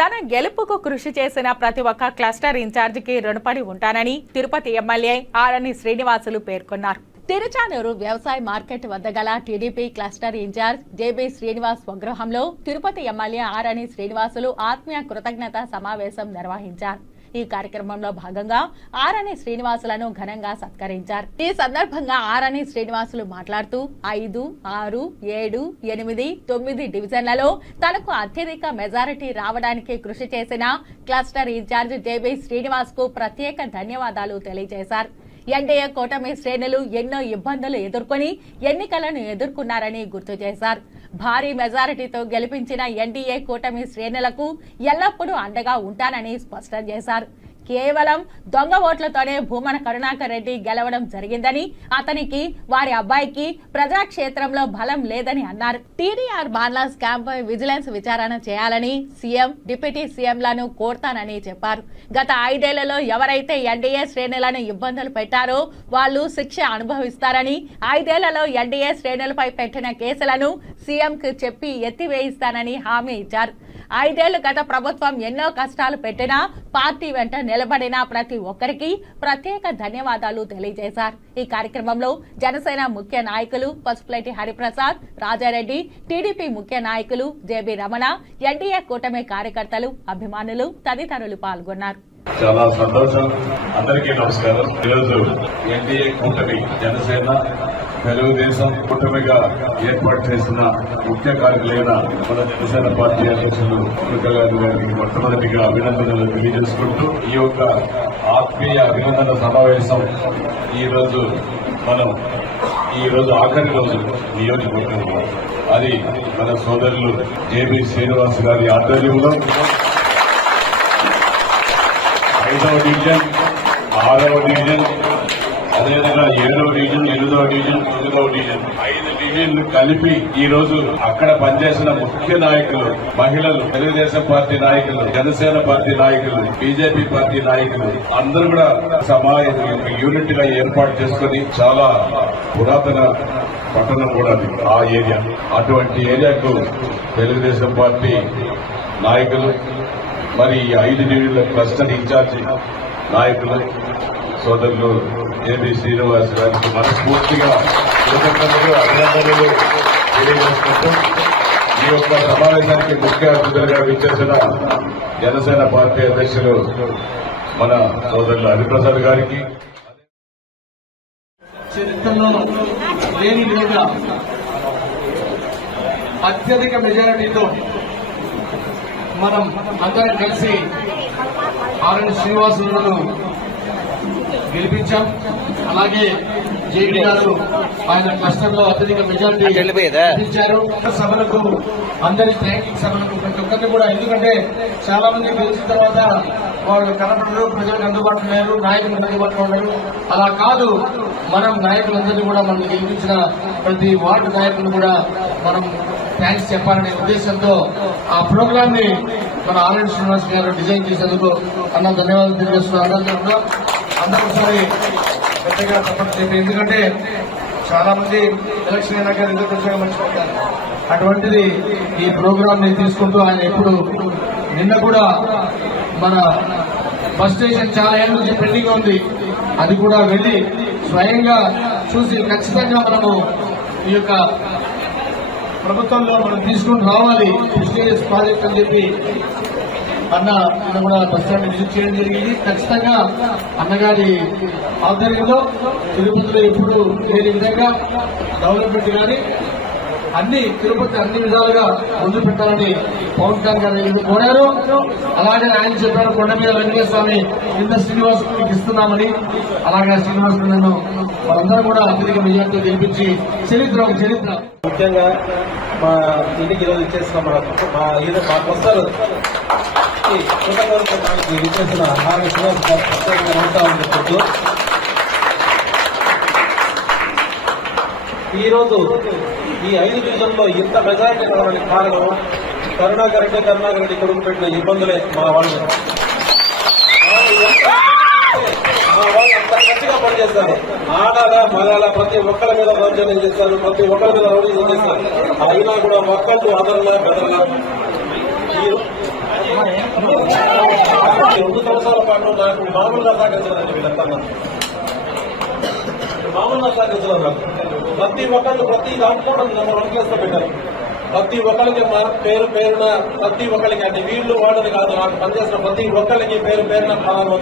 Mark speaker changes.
Speaker 1: తన గెలుపుకు కృషి చేసిన ప్రతి ఒక్క క్లస్టర్ ఇన్ఛార్జికి రుణపడి ఉంటానని తిరుపతి ఎమ్మెల్యే ఆరణి శ్రీనివాసులు పేర్కొన్నారు. తిరుచానూరు వ్యవసాయ మార్కెట్ వద్ద గల TDP cluster incharge JB Srinivas స్వగృహంలో Tirupati MLA ఆర్ఎని శ్రీనివాసులు ఆత్మీయ కృతజ్ఞత సమావేశం నిర్వహించారు. ఈ కార్యక్రమంలో భాగంగా ఆరణి శ్రీనివాసులను ఘనంగా సత్కరించారు. ఈ సందర్భంగా ఆరణి శ్రీనివాసులు మాట్లాడుతూ ఐదు ఆరు ఏడు ఎనిమిది తొమ్మిది డివిజన్లలో తనకు అత్యధిక మెజారిటీ రావడానికి కృషి చేసిన క్లస్టర్ ఇన్ఛార్జ్ జేబీ శ్రీనివాస్కు ప్రత్యేక ధన్యవాదాలు తెలియజేశారు. ఎన్డీఏ కూటమి శ్రేణులు ఎన్నో ఇబ్బందులు ఎదుర్కొని ఎన్నికలను ఎదుర్కొన్నారని గుర్తు చేశారు. భారీ మెజారిటీతో గెలిపించిన ఎన్డీఏ కూటమి శ్రేణులకు ఎల్లప్పుడూ అండగా ఉంటానని స్పష్టం చేశారు. కేవలం దొంగ ఓట్లతోనే భూమన కరుణాకర్ రెడ్డి గెలవడం జరిగిందని అతనికి వారి అబ్బాయికి ప్రజాక్షేత్రంలో బలం లేదని అన్నారు. టీడీఆర్ బాన్లా స్కామ్ పై విజిలెన్స్ విచారణ చేయాలని సీఎం డిప్యూటీ సీఎంలను కోరతానని చెప్పారు. గత ఐదేళ్ళలో ఎవరైతే ఎన్డీఏ శ్రేణులను ఇబ్బందులు పెట్టారో వాళ్ళు శిక్ష అనుభవిస్తారని ఐదేళ్ళలో ఎన్డీఏ శ్రేణులపై పెట్టిన కేసులను సీఎంకు చెప్పి ఎత్తివేయిస్తానని హామీ ఇచ్చారు. ఐదేళ్ళు గత ప్రభుత్వం ఎన్నో కష్టాలు పెట్టినా పార్టీ వెంట నిలబడిన ప్రతి ఒక్కరికి ప్రత్యేక ధన్యవాదాలు తెలియజేశారు. ఈ కార్యక్రమంలో జనసేన ముఖ్య నాయకులు పసుపులేటి హరిప్రసాద్ రాజారెడ్డి టీడీపీ ముఖ్య నాయకులు జేబీ రమణ ఎన్డీఏ కూటమి కార్యకర్తలు అభిమానులు తదితరులు పాల్గొన్నారు.
Speaker 2: చాలా సంతోషం. అందరికీ నమస్కారం. ఈరోజు ఎన్డీఏ కూటమి జనసేన తెలుగుదేశం కూటమిగా ఏర్పాటు చేసిన ముఖ్య కార్యకులైన మన జనసేన పార్టీ అధ్యక్షులు మురళీధర్ గారికి మొట్టమొదటిగా అభినందనలు తెలియజేసుకుంటూ ఈ యొక్క ఆత్మీయ అభినందన సమావేశం ఈ రోజు మనం ఈ రోజు ఆఖరి రోజు నియోజకవర్గంలో. అది మన సోదరులు జేబీ శ్రీనివాస్ గారి ఆధ్వర్యంలో. ఐదవ డివిజన్ ఆరవ డివిజన్ అదేవిధంగా ఏడవ డివిజన్ డివిజన్ తొమ్మిదవ డివిజన్. ఐదు డివిజన్లు కలిపి ఈ రోజు అక్కడ పనిచేసిన ముఖ్య నాయకులు మహిళలు తెలుగుదేశం పార్టీ నాయకులు జనసేన పార్టీ నాయకులు బీజేపీ పార్టీ నాయకులు అందరూ కూడా సమావేశం యూనిట్గా ఏర్పాటు చేసుకుని చాలా పురాతన పట్టణం కూడా ఆ ఏరియా. అటువంటి ఏరియాకు తెలుగుదేశం పార్టీ నాయకులు మరి ఈ ఐదు డివిజన్ల క్లస్టర్ ఇన్ఛార్జి నాయకులు సోదరులు ఏబి శ్రీనివాస్ గారికి మనస్ఫూర్తిగా కృతజ్ఞతలు అభినందనలు తెలియజేసుకుంటూ ఈ యొక్క సమావేశానికి ముఖ్య అతిథులుగా విచ్చేసిన జనసేన పార్టీ అధ్యక్షులు మన సోదరులు హరిప్రసాద్ గారికి.
Speaker 3: చరిత్రలో లేని విధంగా అత్యధిక మెజారిటీతో మనం అందరం కలిసి ఆర్ఎన్ శ్రీనివాసులను గెలిపించాం. అలాగే జేడీ గారు ఆయన క్లస్టర్లో అత్యధిక మెజారిటీ గెలిపించారు. సభలకు అందరి థ్యాంకింగ్ సభలకు ప్రతి ఒక్కరిని కూడా ఎందుకంటే చాలా మంది గెలిచిన తర్వాత వాళ్ళు కనపడరు ప్రజలకు అందుబాటులో లేరు నాయకులకు అందుబాటులో ఉండరు. అలా కాదు మనం నాయకులందరినీ కూడా మనం గెలిపించిన ప్రతి వార్డు నాయకులు కూడా మనం థ్యాంక్స్ చెప్పాలనే ఉద్దేశంతో ఆ ప్రోగ్రామ్ని మన ఆర్ఎన్ శ్రీనివాస్ గారు డిజైన్ చేసేందుకు అన్న ధన్యవాదాలు కూడా అందరూ ఒకసారి పెద్దగా తప్పని చెప్పి ఎందుకంటే చాలా మంది ఎలక్షన్ అయినాక రిజల్ట్ వచ్చాక మర్చిపోతారు. అటువంటిది ఈ ప్రోగ్రామ్ని తీసుకుంటూ ఆయన ఎప్పుడు నిన్న కూడా మన బస్ స్టేషన్ చాలా ఏళ్ళ నుంచి పెండింగ్ ఉంది. అది కూడా వెళ్ళి స్వయంగా చూసి ఖచ్చితంగా మనము ఈ యొక్క ప్రభుత్వంలో మనం తీసుకుని రావాలి. ప్రెస్టీజియస్ ప్రాజెక్ట్ అని చెప్పి అన్న నిన్న కూడా బస్ స్టాండ్ విజిట్ చేయడం జరిగింది. ఖచ్చితంగా అన్నగారి ఆధ్వర్యంలో తిరుపతిలో ఎప్పుడు లేని విధంగా డెవలప్మెంట్ కానీ అన్ని తిరుపతి అన్ని విధాలుగా ముందు పెట్టాలని పవన్ కళ్యాణ్ గారు కోరారు. అలాగే ఆయన చెప్పారు కొండ మీద వెంకటేశ్వర స్వామి నిన్న శ్రీనివాస్ ఇస్తున్నామని. అలాగే శ్రీనివాస్ నన్ను వాళ్ళందరూ కూడా అత్యధిక విజయంతో గెలిపించి చరిత్ర ఒక చరిత్ర.
Speaker 4: ముఖ్యంగా మా ఇంటికి ఈరోజు ఇచ్చేస్తున్నాం మా ఈరోజు మాకు వస్తారు కృతజ్ఞతలు ఇచ్చేసిన ఆర్ఎస్ శ్రీనివాస్ ప్రత్యేకంగా నమస్కారం చెప్పుకుంటూ ఈ ఈ ఐదు డివిజన్లో ఇంత మెజారిటీ రావడానికి కారణం కరుణాకర్ రెడ్డి కరుణాకర్ రెడ్డి కొడుకు పెట్టిన ఇబ్బందులే మా వాళ్ళు. మా వాళ్ళు అంత గట్టిగా పనిచేస్తారు. ఆడాల మగాల ప్రతి ఒక్కరి మీద దౌర్జన్యం చేస్తారు ప్రతి ఒక్కరి మీద రౌడీజం చేస్తారు. అయినా కూడా ఒక్కళ్ళు అదనలా బెదరలా రెండు సంవత్సరాల పాటు నాకు మామూలుగా సహకరించలేదు వీళ్ళంతా మామూలుగా సహకరించలేదు నాకు ప్రతి ఒక్కళ్ళు ప్రతి దాంట్లో నెంబర్ వన్ క్లాస్ పెట్టారు ప్రతి ఒక్కరికి పేరు పేరున ప్రతి ఒక్కరికి అంటే వీళ్ళు వాళ్ళని కాదు నాకు పనిచేసిన ప్రతి ఒక్కరికి పేరు పేరున ప్రారంభం